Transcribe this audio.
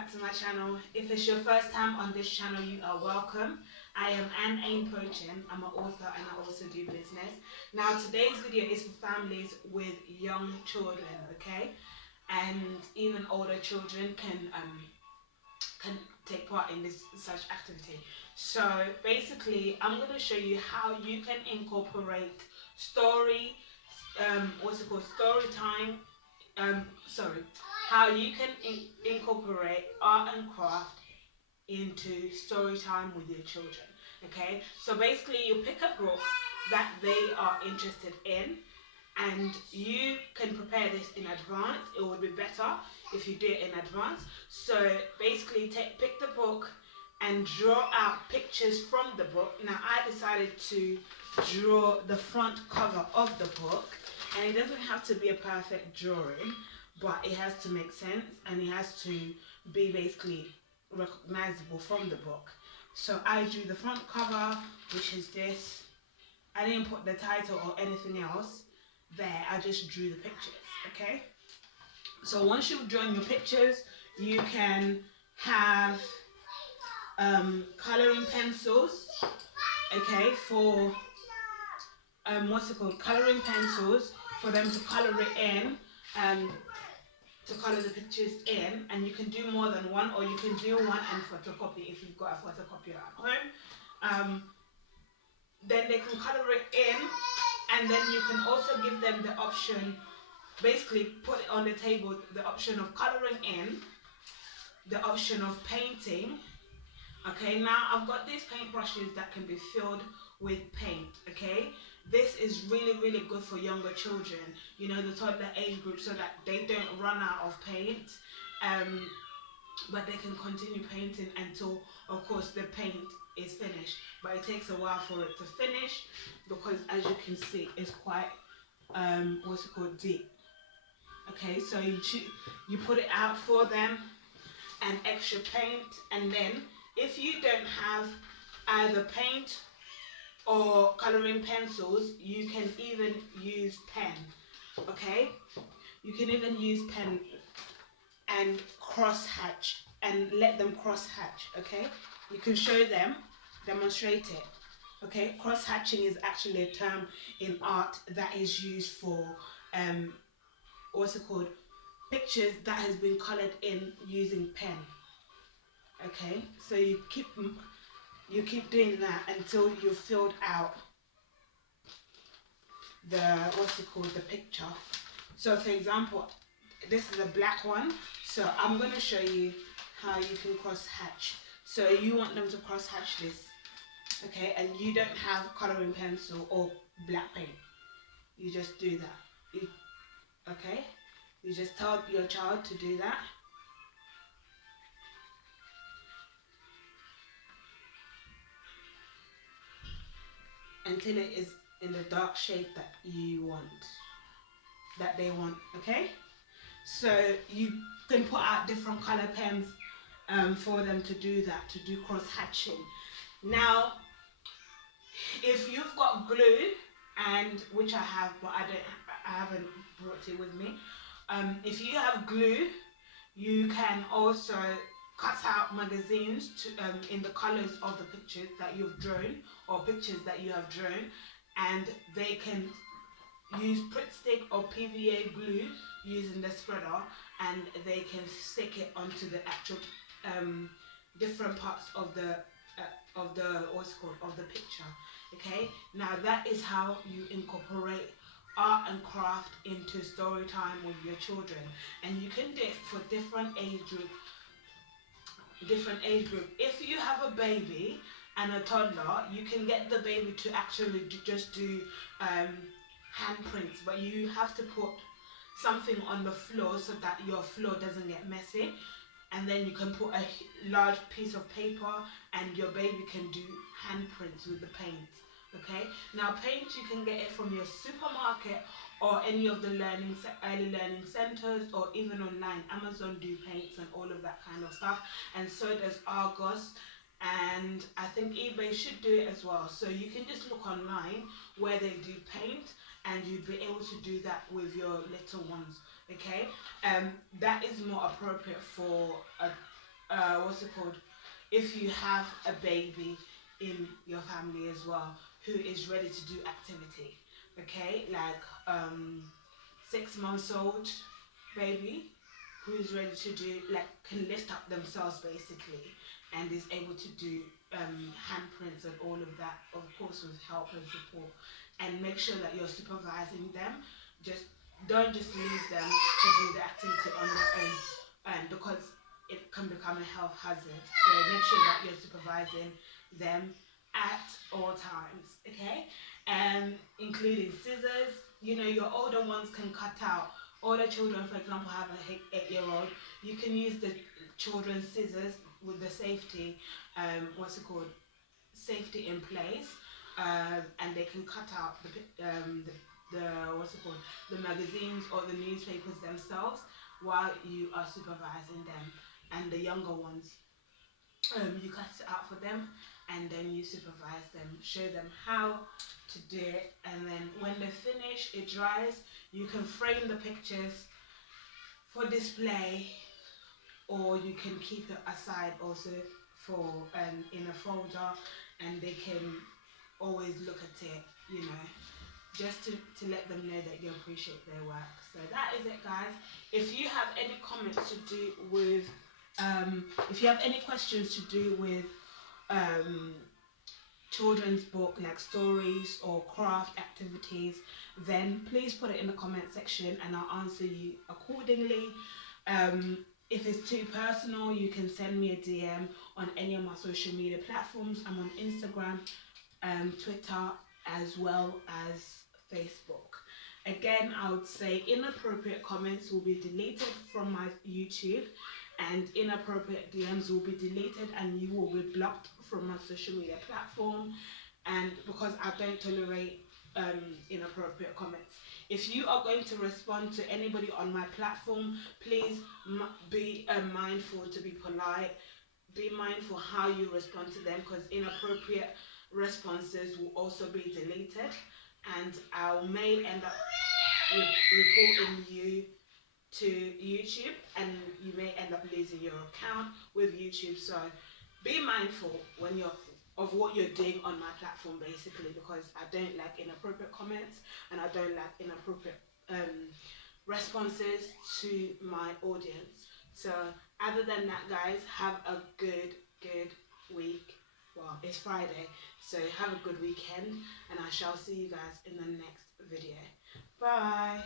back to my channel. If it's your first time on this channel, you are welcome. I am A.H.P. I'm an author and I also do business. Now today's video is for families with young children, okay? And even older children can take part in this such activity. So basically I'm going to show you how you can incorporate story, story time, how you can incorporate art and craft into story time with your children. Okay, so basically you pick a book that they are interested in and you can prepare this in advance. It would be better if you do it in advance. So basically pick the book and draw out pictures from the book. Now I decided to draw the front cover of the book, and it doesn't have to be a perfect drawing, but it has to make sense and it has to be basically recognizable from the book. So I drew the front cover, which is this. I didn't put the title or anything else there, I just drew the pictures, okay? So once you've drawn your pictures, you can have coloring pencils, okay, for coloring pencils for them to color it in, to color the pictures in, and you can do more than one, or you can do one and photocopy if you've got a photocopier at home. Then they can color it in, and then you can also give them the option, basically put it on the table, the option of coloring in, the option of painting. Okay, now I've got these paint brushes that can be filled with paint, okay? This is really good for younger children, you know, the toddler age group, so that they don't run out of paint, but they can continue painting until, of course, the paint is finished. But it takes a while for it to finish because, as you can see, it's quite, deep. Okay, so you put it out for them, and extra paint, and then if you don't have either paint or coloring pencils, you can even use pen, okay? You can even use pen and cross hatch and let them cross hatch, okay? You can show them, demonstrate it, okay? Cross hatching is actually a term in art that is used for pictures that has been colored in using pen. Okay, so you keep doing that until you've filled out the picture. So for example, this is a black one, so I'm going to show you how you can cross hatch. So you want them to cross hatch this, okay, and you don't have coloring pencil or black paint. You just do that. Okay, you just tell your child to do that. Until it is in the dark shade that they want, okay? So you can put out different color pens for them to do that, to do cross hatching. Now, if you've got glue, and which I have, but I haven't brought it with me. If you have glue, you can also cut out magazines in the colors of the pictures that you've drawn, or pictures that you have drawn, and they can use Pritt stick or PVA glue using the spreader, and they can stick it onto the actual different parts of the picture. Okay, now that is how you incorporate art and craft into story time with your children, and you can do it for different age group. If you have a baby and a toddler, you can get the baby to actually just do handprints, but you have to put something on the floor so that your floor doesn't get messy, and then you can put a large piece of paper and your baby can do handprints with the paint. Okay, now paint, you can get it from your supermarket or any of the early learning centers, or even online. Amazon do paints and all of that kind of stuff, and so does Argos, and I think eBay should do it as well. So you can just look online where they do paint, and you'd be able to do that with your little ones. Okay, that is more appropriate for what's it called? If you have a baby in your family as well who is ready to do activity, okay, like 6 months old baby who is ready to do, like, can lift up themselves basically, and is able to do handprints and all of that, of course with help and support. And make sure that you're supervising them. Just don't just leave them to do the activity on their own, and because it can become a health hazard. So make sure that you're supervising them at all times, okay? And including scissors. You know, your older ones can cut out. Older children, for example, have a 8-year-old. You can use the children's scissors with the safety, what's it called? Safety in place, and they can cut out the what's it called? The magazines or the newspapers themselves while you are supervising them. And the younger ones, you cut it out for them, and then you supervise them, show them how to do it, and then when they finish, it dries. You can frame the pictures for display, or you can keep it aside also for in a folder, and they can always look at it, you know, just to let them know that you appreciate their work. So that is it, guys. If you have any comments to do with, if you have any questions to do with children's book, like stories or craft activities, then please put it in the comment section and I'll answer you accordingly. If it's too personal, you can send me a DM on any of my social media platforms. I'm on Instagram, Twitter, as well as Facebook. Again, I would say inappropriate comments will be deleted from my YouTube, and inappropriate DMs will be deleted, and you will be blocked from my social media platform. And because I don't tolerate inappropriate comments. If you are going to respond to anybody on my platform, please be mindful to be polite. Be mindful how you respond to them, because inappropriate responses will also be deleted, and I may end up reporting you to YouTube, and you may end up losing your account with YouTube. So be mindful when you're of what you're doing on my platform, basically, because I don't like inappropriate comments, and I don't like inappropriate responses to my audience. So other than that, guys, have a good week. Well, it's Friday, so have a good weekend, and I shall see you guys in the next video. Bye.